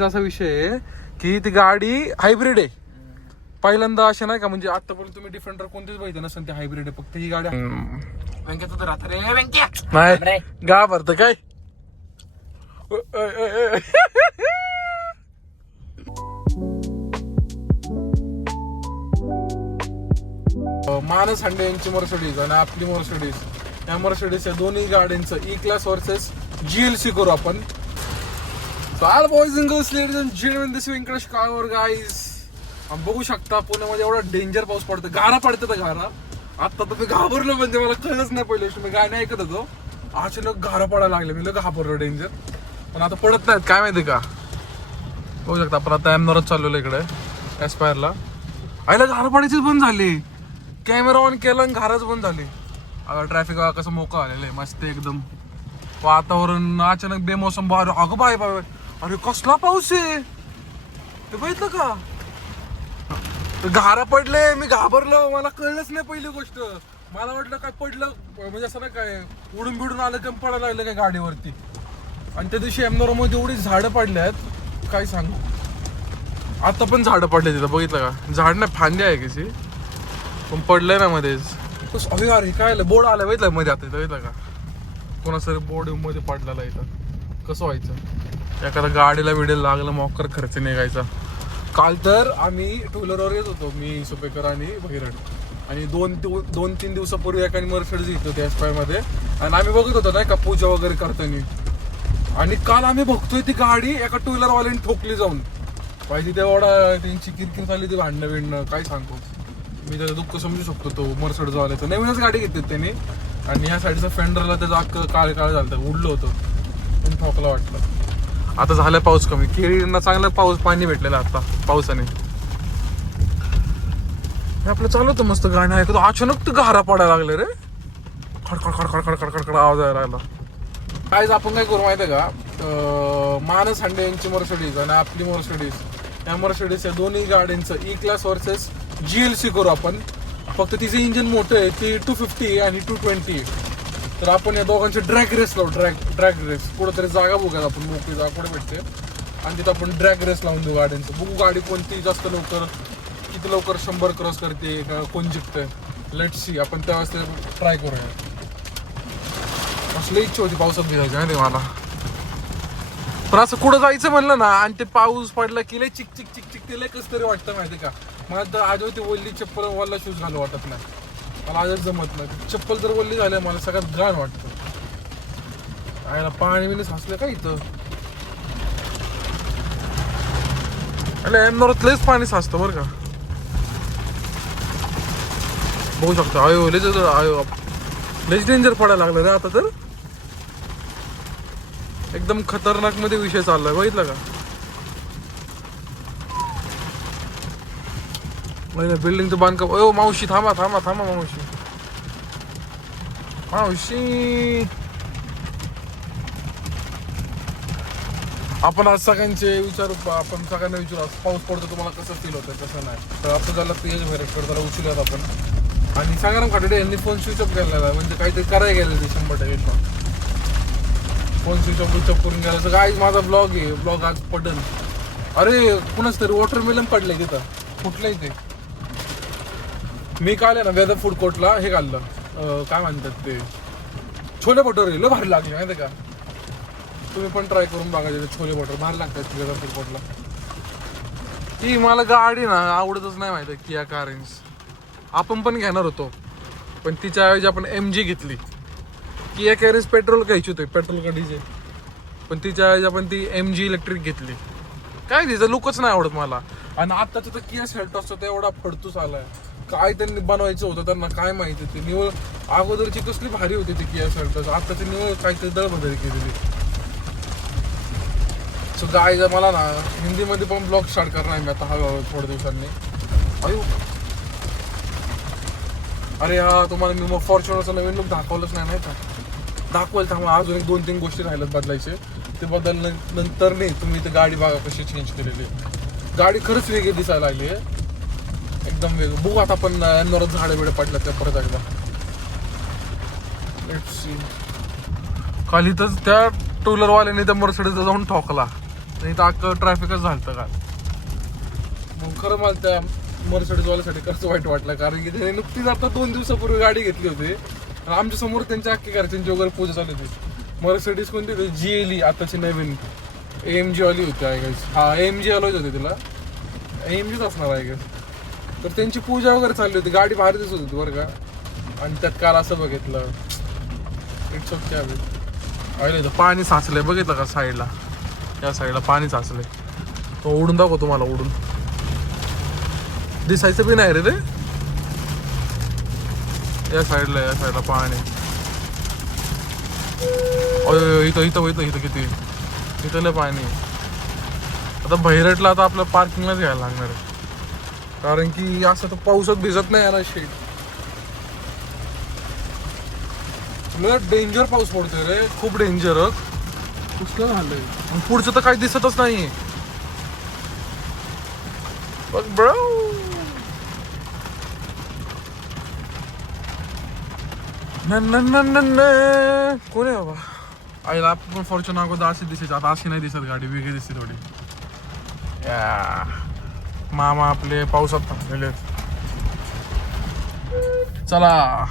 असा विषय आहे की ती गाडी हायब्रिड आहे. पहिल्यांदा असे नाही का, म्हणजे आतापर्यंत तुम्ही डिफेंडर कोणतीच बघितलं नसेल, ती हायब्रिड आहे. फक्त ही गाडी बँकेत तर राहत रे बँक्या नाही घाबरत काय. मानस हांडे यांची मर्सिडीज आणि आपली मर्सिडीज, या मर्सिडीज या दोन्ही गाड्यांचं ई क्लास वर्सेस GLC करू आपण. All boys and girls, ladies and gentleman, this Venkatesh Kalwar guys. बघू शकता पुण्यामध्ये एवढा डेंजर पाऊस पडतो, गारा पडतं तर गारा. आता तर मी घाबरलो, म्हणजे मला कळलंच नाही पहिले. मी गाणी ऐकत होतो, अचानक गारा पडायला लागले, मी घाबरलो डेंजर. पण आता पडत नाहीत, काय माहिती का. बघू शकता आपण आता अहमदाबाद चाललेलो इकडे एस्पायरला. आईला गारा पडायचीच बंद झाली. कॅमेरा ऑन केला आणि घाराच बंद झाली. अगं ट्रॅफिक कसं मोकळं आलेलं आहे मस्त एकदम. वातावरण अचानक बेमोसम बाहेर. अगं बाय बाय, अरे कसला पाऊस आहे ते बघितलं का. घारा पडले, मी घाबरलो, मला कळलंच नाही पहिली गोष्ट. मला वाटलं काय पडलं, म्हणजे असं ना काय उडून बिडून आलं का पडायला लागलं काय गाडीवरती. आणि त्या दिवशी अहमदाबादमध्ये एवढी झाडं पडली आहेत काय सांगू. आता पण झाडं पडले तिथं, बघितलं का. झाड नाही, फांदी आहे कशी, पण पडलंय ना मध्येच. अरे अरे काय बोर्ड आलं बघितलं मध्ये, आता इथं बघितलं का. कोणासरी बोर्ड मध्ये पडलेला इथं. कसं व्हायचं, एखादा गाडीला बिडीला लागलं मोकर खर्च निघायचा. काल तर आम्ही टू व्हीलरवर येत होतो, मी सुपेकर आणि भैरड. आणि दोन तीन दिवसापूर्वी एकाने मर्सिडीज घेतली होती एस्पायरमध्ये. आणि आम्ही बघत होतो नाही का पूजा वगैरे करताना. आणि काल आम्ही बघतोय ती गाडी एका टू व्हीलरवाल्याने ठोकली जाऊन. पाहिजे तेवढा त्यांची किरकिर झाली, ती भांडणं बिंडणं काय सांगतो. मी त्याचं दुःख समजू शकतो. तो मर्सिडीज वाल्याचं नवीनच गाडी घेतली त्यांनी, आणि ह्या साईडचा फेंडरला त्याचं अख्खं काळ झालं, उडलं होतं पण ठोकला वाटलं. आता झालं पाऊस कमी, केळींना चांगलं पाणी भेटलेलं आता पावसाने. आपलं चालू होतं मस्त गाणं ऐकतो, अचानक गारा पडायला लागले रे. खडखड खडखड खडखड खडखड आवाज यायला लागला. काय आपण काय करू माहिती आहे का, मानस हांडे यांची मर्सिडीज आणि आपली मर्सिडीज, या मर्सिडीज या दोन्ही गाड्यांचं ई क्लास वर्सेस GLC करू आपण. फक्त तिचं इंजिन मोठं आहे, ती 250 आणि 220. तर आपण या दोघांचे ड्रॅग रेस लावू. ड्रॅग रेस कुठेतरी जागा बघूया आपण, मोकळी जागा कुठे भेटते, आणि तिथं आपण ड्रॅग रेस लावून देऊ गाड्यांचं. बघू गाडी कोणती जास्त लवकर, किती लवकर 100 क्रॉस करते का, कोण जिंकतंय. Let's see. आपण त्यावेळेस ट्राय करूया. असली इच्छा होती पावसात भिजायची माहिती मला. पण असं कुठं जायचं म्हणलं ना, आणि ते पाऊस पडला की लय चिक चिक चिक चिक, ते लय कसं तरी वाटतं माहिती का. मला तर आज होती ओल्ली चप्पल, वल्ला शूज घालू वाटत नाही मला, आजच जमत नाही. चप्पल जर ओल्ली झाली मला सगळ्यात घाण वाटतं. आयला पाणी बिणी साचलं का इथं. अरे अहमदाबादलेच पाणी साचतं बरं का. बघू शकतो. आयो लेच डेंजर पडायला लागलं रे आता तर. एकदम खतरनाक मध्ये विषय चाललाय, बघितलं का. बिल्डिंगचं बांधकाम. ओ मावशी थांबा थांबा थांबा, मावशी आपण आज सगळ्यांचे विचारू, आपण सगळ्यांना विचारू पाऊस पडतो तुम्हाला कसं फील होतं कसं नाही. तर आपण झालं तेज भैरटकर जरा उचलूयात आपण. आणि सगळ्यांना खाटडे यांनी फोन स्विच ऑफ केलेला, म्हणजे काहीतरी करायला गेलं ते 100%. फोन स्विच ऑफ करून गेला. तर काय माझा ब्लॉग आहे, ब्लॉग आज पडन. अरे कुणाच तरी वॉटरमेलन पडलंय तिथं, कुठलंही ते. मी काल आहे ना वेदर फूड कोर्टला हे घाललं, काय म्हणतात ते, छोले भटुरे. लय भारी लागले माहिती का. तुम्ही पण ट्राय करून बघा, तिथे छोले भटुरे भारी लागतात वेदर फूड कोर्टला. ती मला गाडी ना आवडतच नाही माहिती, किया कारेन्स. आपण पण घेणार होतो, पण तिच्याऐवजी आपण MG घेतली. किया कॅरेन्स पेट्रोल घ्यायची होती, पेट्रोल का डिझेल, पण तिच्याऐवजी आपण ती MG इलेक्ट्रिक घेतली. काय तिचं लुकच नाही आवडत मला. आणि आत्ताचं तर किया सेल्टॉसचा तर एवढा फडतूस आलाय. काय त्यांनी बनवायचं होतं त्यांना काय माहिती. ते निवळ अगोदरची कसली भारी होती ती किया सेल्टॉस, आत्ताची निवळ काहीतरी दळबदल केलेली. सो गाय मला ना हिंदीमध्ये पण ब्लॉग स्टार्ट करणार मी आता हळूहळू थोड्या दिवसांनी. अरे हा तुम्हाला मी मग फॉर्च्युनरचं नवीन लुक दाखवलंच नाही का. दाखवायला थांबा, अजून 1-2-3 गोष्टी राहिल्यात बदलायचे. ते बदलल्यानंतर नाही तुम्ही इथे गाडी बघा कशी चेंज केलेली. गाडी खरंच वेगळी दिसायला लागली आहे, एकदम वेगळं. बघू आता आपण नरच झाडे बिडे पडल्या त्या परत एकदा. Let's see. काल इथंच त्या टू व्हीलरवाल्याने त्या मर्सिडीजला जाऊन ठोकला. नाही तर अख्खं ट्रॅफिकच झालं का. मग खरं मला त्या मर्सिडीजवाल्यासाठी कसं वाईट वाटलं, कारण की त्याने नुकतीच आता 2 दिवसापूर्वी गाडी घेतली होती आणि आमच्या समोर त्यांच्या अख्खी घरच्यांची वगैरे पूजा चालू होती. मर्सिडीज कोणती होती, GLE आताची नवीन AMG वाली होती आय गेस. हा AMG वाली होती, तिला AMGच असणार आय गेस. तर त्यांची पूजा वगैरे चालली होती, गाडी भारी दिसत होती बरं का. आणि त्यात काल असं बघितलं, इट्स ओके. अरे पाणी साचलंय बघितलं का साईडला, त्या साईडला पाणी साचलंय. तो उडून दाखव तुम्हाला, उडून दिसायचं बी नाही रे. या साईडला पाणी. इथं इथं इथं इथं किती इथं लय पाणी. आता भैरटला आता आपल्या पार्किंगलाच घ्यायला लागणार आहे, कारण की असं तर पावसात भिजत नाही यार. शेट डेंजर पाऊस पडतोय रे, खूप डेंजर. कुठलं झालंय पुढचं तर काही दिसतच नाही बघ ब्रो. कोण आहे बाबा. आईला आपण फॉर्च्युनर अगोदर अशी दिसायची, आता अशी नाही दिसत गाडी, वेगळी दिसते थोडी. मामा आपले पावसात थांबलेले आहेत. चला,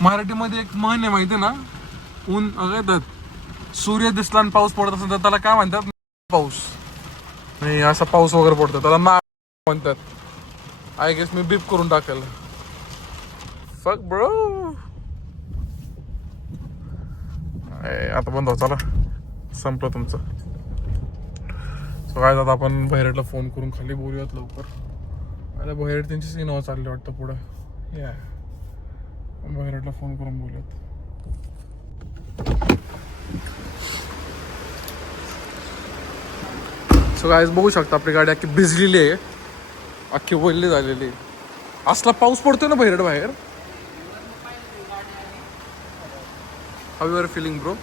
मराठीमध्ये एक म्हण आहे माहिती ना, ऊन सूर्य दिसला आणि पाऊस पडत असेल तर त्याला काय म्हणतात, पाऊस. नाही असा पाऊस वगैरे पडतो त्याला ना म्हणतात. आय गेस मी बीप करून टाकेल. फक ब्रो. आता बंद हो, चला संपलं तुमचं. काय आता आपण भैरटला फोन करून खाली बोलूयात लवकर. आता भैरट त्यांची सिनेमा चालली वाटतं पुढं. या भैरटला फोन करून बोलूयात. सो गाईज बघू शकता आपली गाडी अख्खी भिजलेली आहे, अख्खी वल्ली झालेली आहे. असला पाऊस पडतोय ना भैरट बाहेर. How you are feeling bro?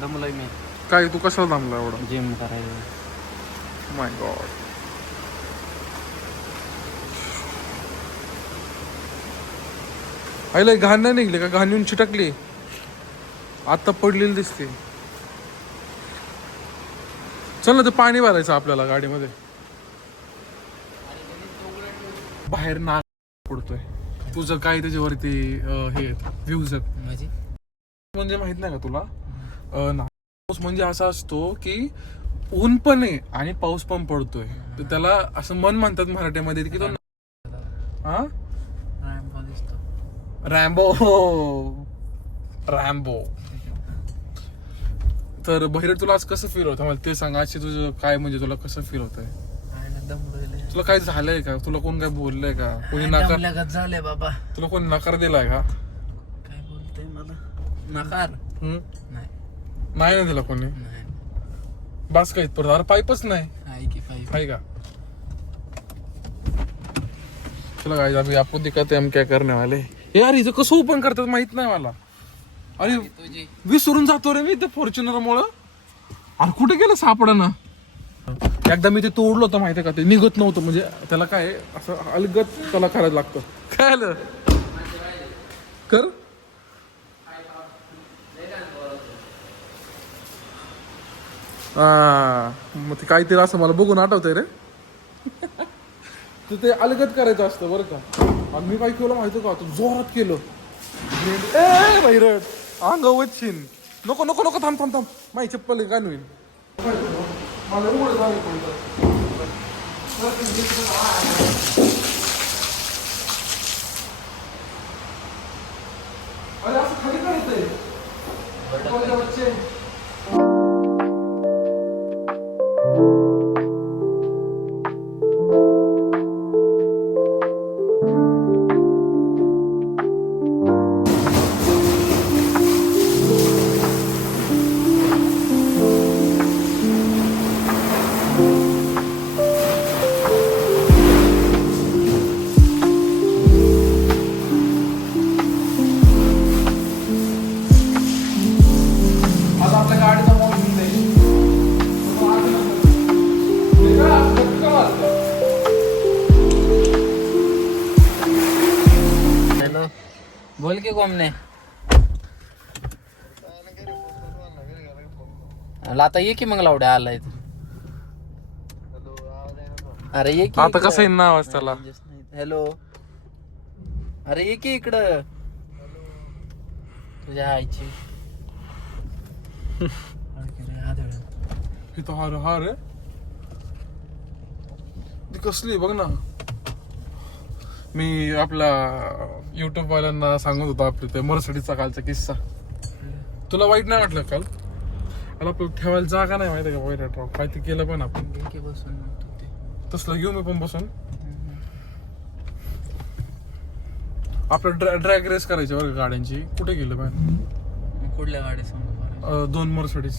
दमलोय मी. काय तू कशाला थांबला एवढा? जिम करायला. My God. आईला घाण नाही निघली का? घाण येऊन चिटकली, आता पडलेली दिसते. चल ना, ते पाणी भरायचं आपल्याला गाडीमध्ये. बाहेर नाक पडतोय तुझं काय त्याच्यावरती हे व्ह्यूज म्हणजे माहित नाही का तुला? पाऊस म्हणजे असा असतो की ऊन पण आहे आणि पाऊस पण पडतोय, तर त्याला असं मन म्हणतात मराठीमध्ये की तो रॅम्बो. रॅम्बो. तर बहिरट तुला आज कसं फील होतं मला ते सांग. आज तुझं काय म्हणजे तुला कसं फील होतंय? तुला काय झालंय का? तुला कोण काय बोललंय का? कोणी नकार झालंय बाबा? तुला कोणी नकार दिलाय का? काय बोलतोय मला? नकार नाही ना दिला कोणी. बस काही परत अरे पाईपच नाही आहे का? चला गाइस अभी आपको दिखाते हम क्या करने वाले. यार हिचं कसं ओपन करतात माहित नाही मला. अरे विसरून जातो रे मी त्या फॉर्च्युनर मुळे. अरे कुठे गेलं सापडा ना. एकदा मी ते तोडलं होतं माहितीये का, ते निघत नव्हतं. म्हणजे त्याला काय असं अलगत त्याला करायला लागतं. काय आलं कर. मग ते काहीतरी असं मला बघून आठवतंय रे. ते अलगत करायचं असतं बरं का. आणि मी काय केलं माहिती का, तू जोरात केलं. ए भैरट अंग वच्छिन. नको नको नको, थांब थांब थांब. माझी चप्पल काय होईल. मला उघड झालं. अरे असं खाली करायचंय. बोल के कोमने. आता ये की मग लावड्या आलाय तर. अरे ये की आता कसं येईल ना आवाज त्याला? हॅलो, अरे ये की इकडं तुझ्या आईची. इथं हार आहे ती कसली बघ ना. मी आपल्या युट्यूब वाल्यांना सांगत होतो आपल्या ते मर्सिडीजचा कालचा किस्सा. तुला वाईट नाही वाटलं काल? मला ठेवायला जागा नाही माहिती का वैराट राव, काय ते केलं पण आपण. बसून तसलं घेऊ मी पण बसून. आपलं ड्रॅग रेस करायची बरं गाड्यांची. कुठे गेलं बाय? कुठल्या गाडी समोर? 2 मर्सिडीज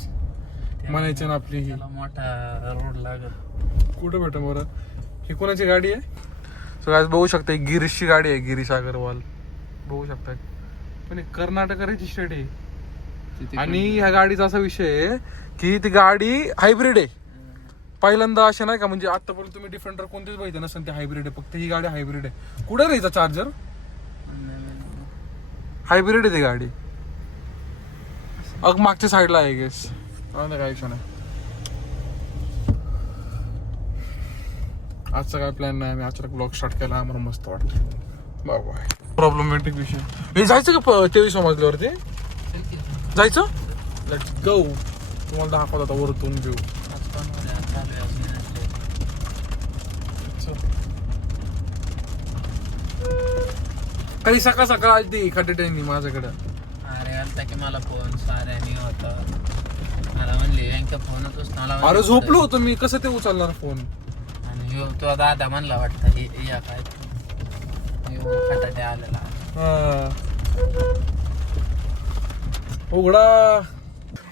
म्हणायची ना आपली ही. मोठा रोड लागत. कुठे भेट बरं? ही कोणाची गाडी आहे? सो आज बघू शकता गिरीशची गाडी आहे, गिरीश अगरवाल बघू शकता. पण ही कर्नाटक रजिस्टर्ड आहे. आणि ह्या गाडीचा असा विषय आहे की ती गाडी हायब्रिड आहे. पहिल्यांदा असे नाही का, म्हणजे आतापर्यंत तुम्ही डिफेंडर कोणतीच बघितले नसेल ते हायब्रिड आहे. फक्त ही गाडी हायब्रिड आहे. कुठे राहायचा चार्जर? हायब्रिड आहे ती गाडी. मागच्या साईडला आहे गेस. काय विषय नाही. आजचा काय प्लॅन नाही. आम्ही अचानक ब्लॉग स्टार्ट केला. आम्हाला मस्त वाटतं. बाय. प्रॉब्लेमॅटिक विषय. हे जायचं का 23 मजल्यावरती? जायचं? Let's go. तुम्हाला दाखवत आता वरतून घेऊ. काही सकाळ सकाळ आली खटेट्यांनी माझ्याकडे. अरे आलता की मला फोन साऱ्यानी होता. मला म्हणले यांचा फोनच उचलला. अरे झोपलो होतो मी, कसं ते उचलणार फोन? आणि तो दादा म्हणला वाटतं हे या काय खटाटे आलेला. उघडा.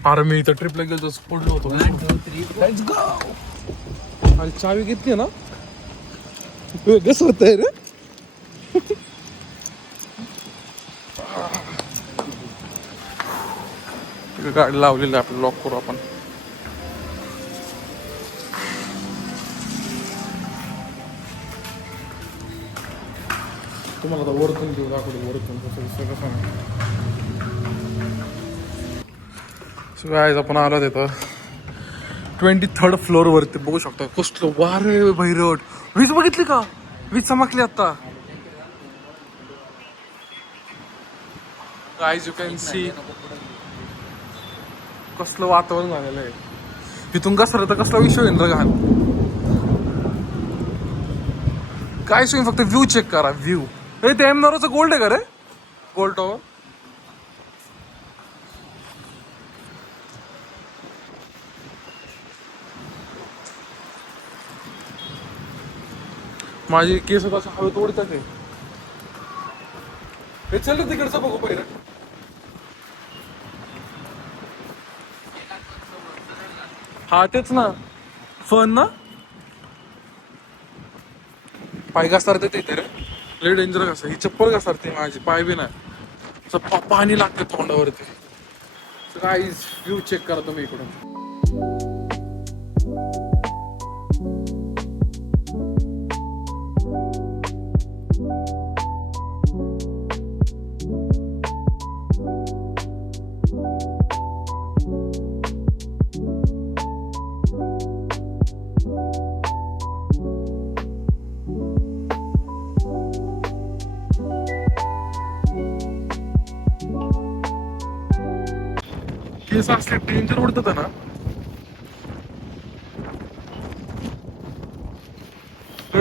अरे मी इथं ट्रिपला गेलो पडलो होतो. 1 2 3 लेट्स गो. अरे चावी घेतली ना? घसरतंय रे. गाडी लावलेली आहे आपलं. लॉक करू आपण. तुम्हाला आता वरतून देऊ दाखवतो. वरतून कसं सगळं आपण आलो तिथं 23rd फ्लोअर वरती. बघू शकता कसलं वारे भैरट. वीज बघितली का? वीज चमकली आता. गाईज यू कॅन सी कसलं वातावरण झालेलं आहे. इथून कसं तर कसला विषय होईल रे घाण. काय सोय फक्त व्ह्यू चेक करा. व्ह्यू ते एमनॉरचं गोल्ड आहे का रे? Gold tower. माझी केस असं हवेत ओढतात. हे चल तिकडचं बघू पहिलं. हा तेच ना. फन ना. पाय घसरते ते रे. लय डेंजर कसं. ही चप्पल घसरते माझी. पाय बी नाही. पाणी लागते तोंडावरती. गाईज व्ह्यू चेक करा तुम्ही इकडून. केस असले डेंजर उडतात ना.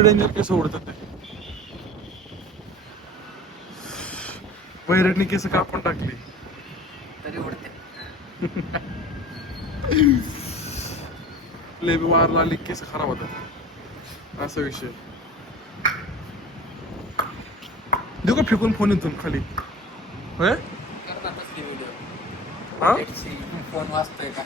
डेंजर केस उडतात ते. वैरटने केस कापून टाकली तरी उडते. लेबी वार लागली केस खराब होतात. असा विषय. देऊ का फेकून फोन इथून खाली? होय हा? फोन वाजतोय का?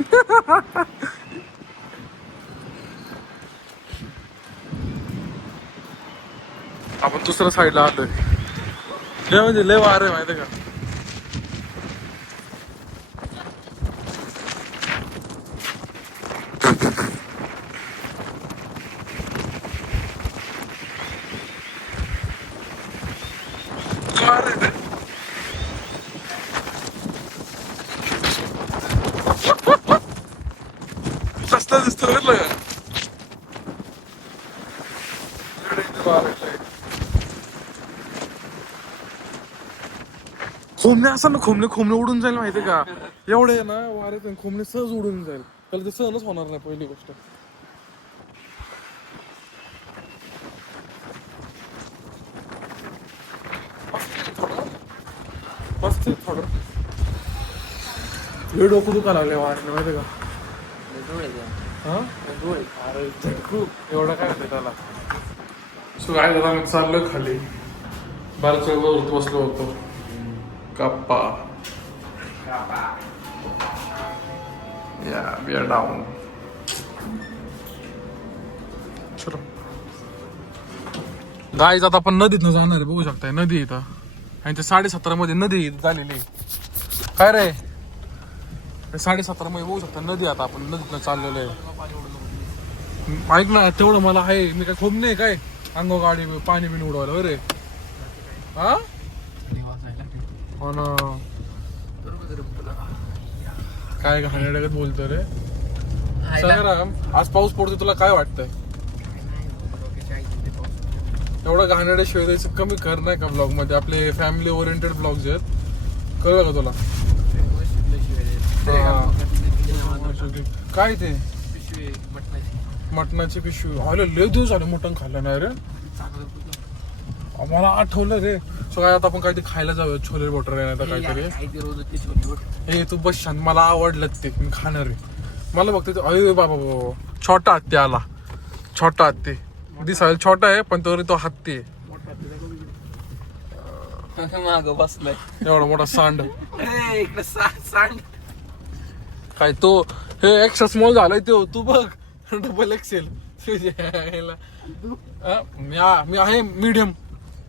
आपण दुसऱ्या साईडला आलोय. लय म्हणजे लय वार आहे माहिती का. वार आहे ते. कसला दिसतो बघितलं का खोमणे असं ना खोमणे उडून जाईल माहितीये का एवढे ना वाऱ्यात खोमणे सहज उडून जाईल त्याला ते सहनच होणार नाही पहिली गोष्ट मस्त थोडं हे डोकं दुखा लागले वाऱ्याने माहितीये का हा अरे झटकू एवढं काय होतं त्याला सो काय झालं आम्ही चाललोय खाली बऱ्याच वेळेवर बसलो होतो गप्पा या वी आर डाऊन चलो गाईज आता आपण नदीतनं जाणार आहे बघू शकताय नदी इथं आणि ते 17.5 मध्ये नदी झालेली काय रे 17.5 मध्ये बघू शकता नदी आता आपण नदीतनं चाललेलो आहे ऐक ना तेवढं मला आहे मी काय खूप नाही काय अंगो गाडी पाणी बिणी उडवायला अरे हा हो ना काय घाणेरड्यागत बोलतो रे संग्राम आज पाऊस पडतो तुला काय वाटतंय एवढं घाणेरड्या शोधायचं कमी कर नाही का ब्लॉग मध्ये आपले फॅमिली ओरिएंटेड ब्लॉग्स आहेत कळलं का तुला काय ते मटणाची पिशवी अरे लय दिवस झाले मटण खाल्लं नाही रे मला आठवलं रे सो काय आता आपण काहीतरी खायला जाऊया छोले भटुरे नाही तर काहीतरी हे तू बस शांत मला आवडलं ते मी खाणार रे मला बघते अरे बाबा छोटा हत्ती आला छोटा हत्ती दिसायला छोटा आहे पण तरी तो हत्ती आहे माग बसलाय एवढा मोठा सांड इकडे सांड काय तो हे एक्स्ट्रा स्मॉल झालाय तो तू बघ डबल एक्सेल मी आहे मीडियम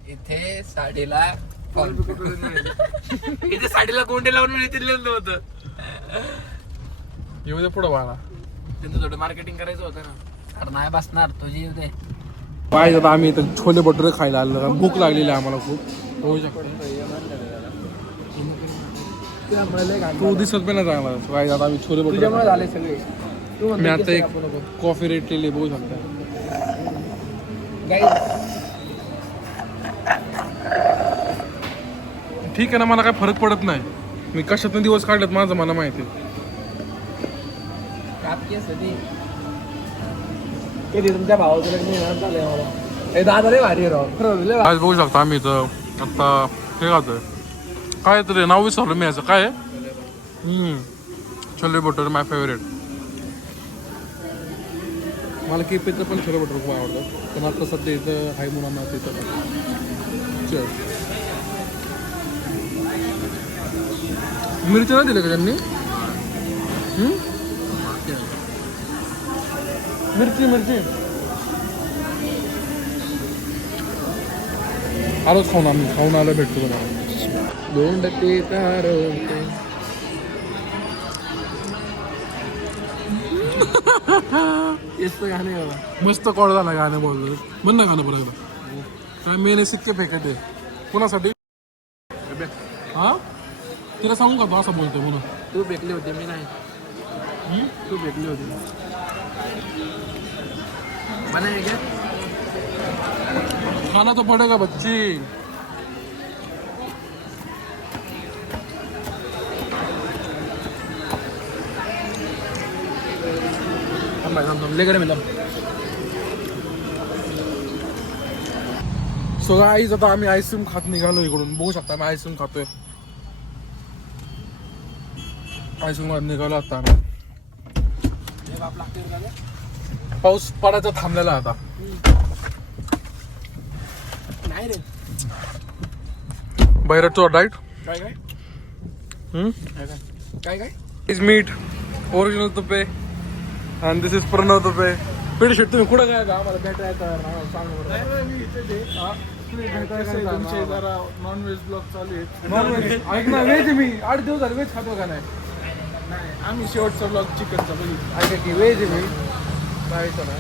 इथे साडीला इथे साडीला गोंडे लावून लिहिलेलं होतं येऊ दे पुढं बाळा त्यांचं थोडं मार्केटिंग करायचं होतं ना अरे नाही बसणार तुझी येऊ दे काय आता आम्ही इथं छोले भटुरे खायला आलो भूक लागलेली आहे आम्हाला खूप होऊ शकतो तू दिसत पण नाही चांगला काय आता आम्ही छोले भटुरे झाले सगळे मी आता एक कॉफी रेटलेली बघू शकता ठीक आहे ना मला काय फरक पडत नाही मी कशातून दिवस काढलेत माझं मला माहिती कधी तुमच्या भावाचं लग्न झालंय मला हे दादा रे भारी राव आज बघू शकता आम्ही इथं आता हे खातोय काय तरी नाव विसरलो मी याचं काय छोले भटुरे माय फेवरेट मला केपेचं पण छोले भटुरे खूप आवडतं पण आता सध्या इथं हाय मुलांना तिथं मिरची नाही दिले का त्यांनी मिरची आलोच खाऊन आलं भेटतो तुम्हाला 2 टक्के कार मस्त कॉल झाला गाणं बोलतो म्हण ना गाणं बरं काय मेने सिक्के फेकट आहे कोणासाठी हा तिला सांगू का तू असं बोलतोय म्हणून तू भेटले होते मी नाही तू भेटले होते मला हे घ्या खाना तो पडेगा बच्ची सो गाईज आता आम्ही आईस्क्रीम खात निघालो इकडून बघू शकता आम्ही आईस्क्रीम खातोय आईस्क्रीम खात निघालो आता आम्ही पाऊस पडायचा थांबलेला आता नाही रे बैरटचा डाईट काय काय इज मीट ओरिजिनल तुपे आणि दिस इज प्रणव तुपे पिढी शेट तुम्ही कुठं काय आम्हाला भेटायचं जरा नॉनव्हेज ब्लॉग चालू आहे नॉनव्हेज ऐक ना व्हेज मी 8 दिवस झाले व्हेज खातो का नाही आम्ही शेवटचा ब्लॉग चिकनचा बघितला ऐका की व्हेज मी जायचं ना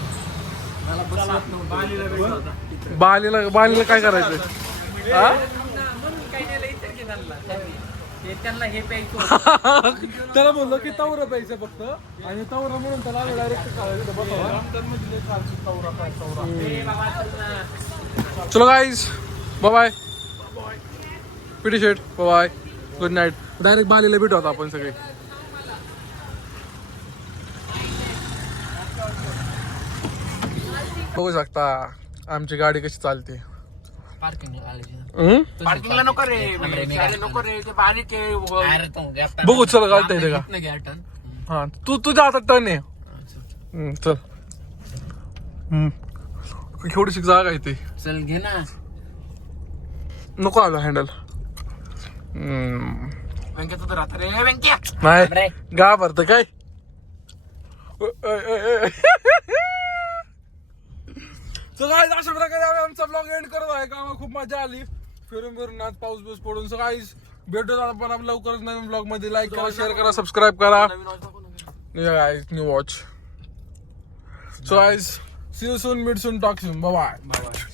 बालीला काय करायचं ते त्यांना हे प्यायचं होतं. त्याला बोललो की तवरं प्यायचं फक्त आणि तवरं म्हणून त्याला डायरेक्ट ए बाबा चल ना. चलो गाईज बाय पिटी शेट बाय गुड नाईट. डायरेक्ट बालीला भेटू आता आपण सगळे. बघू शकता आमची गाडी कशी चालते. पार्किंगला आले. पार्किंगला नको रे नको रे ते पाणी ते अरे तो गॅप बघू चल गाडता येते का. घ्या टन. हा तू तुझ्या हातात टर्न आहे. चल केवढीशी जागा आहे ते. चल घे ना. नको आलो हँडल. व्यंक्याचं तर राहतं रे व्यंक्या. नाही गा भरत काय. So guys, अशा प्रकारे आम्ही आमचा ब्लॉग एंड करत आहे. का खूप मजा आली फिरून आज पाऊस बिऊस पडून. सो गाईज भेटू आपण लवकरच नवीन ब्लॉग मध्ये. लाईक करा, शेअर करा, सबस्क्राईब करा. New watch. So guys see you soon, meet soon, talk soon. Bye bye.